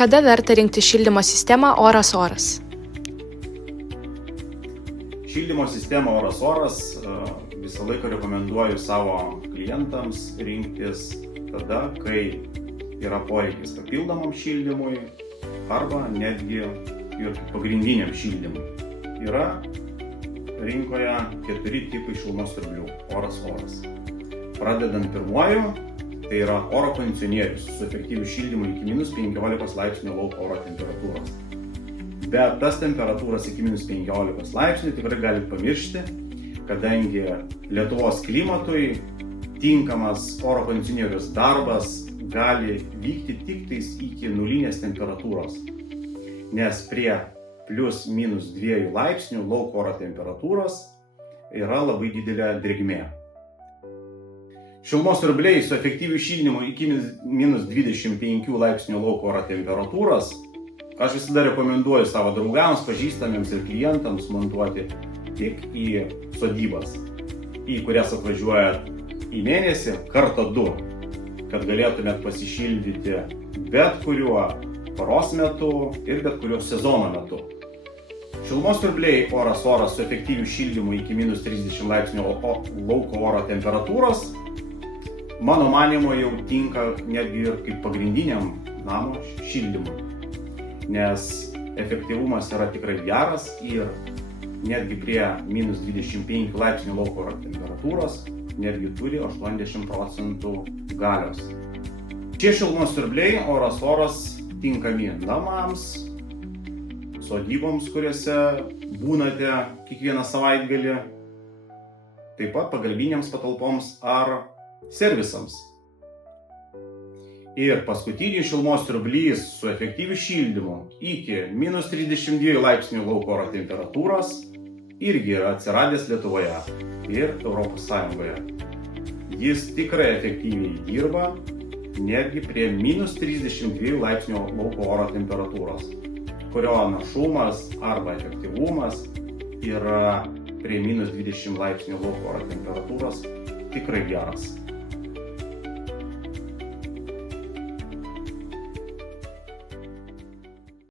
Kada verta rinkti šildymo sistemą oras-oras? Šildymo sistemą oras-oras visą laiką rekomenduoju savo klientams rinktis tada, kai yra poreikis papildomam šildymui arba netgi ir pagrindiniam šildymui. Yra rinkoje 4 tipai šilumos siurblių oras-oras. Pradedant pirmuoju, tai yra oro kondicionierius su efektyviu šildymu iki -15 laipsnių lauko oro temperatūros. Bet tas temperatūras iki -15 laipsnių tikrai galite pamiršti, kadangi Lietuvos klimatui tinkamas oro kondicionierius darbas gali vykti tik tais iki nulinės temperatūros, nes prie +-2 laipsnių lauko oro temperatūros yra labai didelė drėgmė. Šilumos siurbliai su efektyviu šildymu iki -25 laipsnių lauko oro temperatūros aš visada rekomenduoju savo draugams, pažįstamiems ir klientams montuoti tik į sodybas, į kurias atvažiuojat į mėnesį kartą 2, kad galėtumėt pasišildyti bet kuriuo paros metu ir bet kuriuo sezono metu. Šilumos siurbliai oras-oras su efektyviu šildymu iki -30 laipsnių lauko oro temperatūros mano manymu jau tinka netgi ir kaip pagrindiniam namo šildymui, nes efektyvumas yra tikrai geras ir netgi prie -25 laipsnių lauko oro temperatūros netgi turi 80% galios. Šie šilumos siurbliai oras-oras tinkami namams, sodyboms, kuriuose būnate kiekvieną savaitgalį, taip pat pagalbinėms patalpoms ar servisams. Ir paskutinis šilumos siurblys su efektyviu šildymu iki -32 laipsnių lauko oro temperatūros irgi yra atsiradęs Lietuvoje ir Europos Sąjungoje. Jis tikrai efektyviai dirba netgi prie -32 laipsnių lauko oro temperatūros, kurio našumas arba efektyvumas yra prie -20 laipsnių lauko oro temperatūros tikrai geras.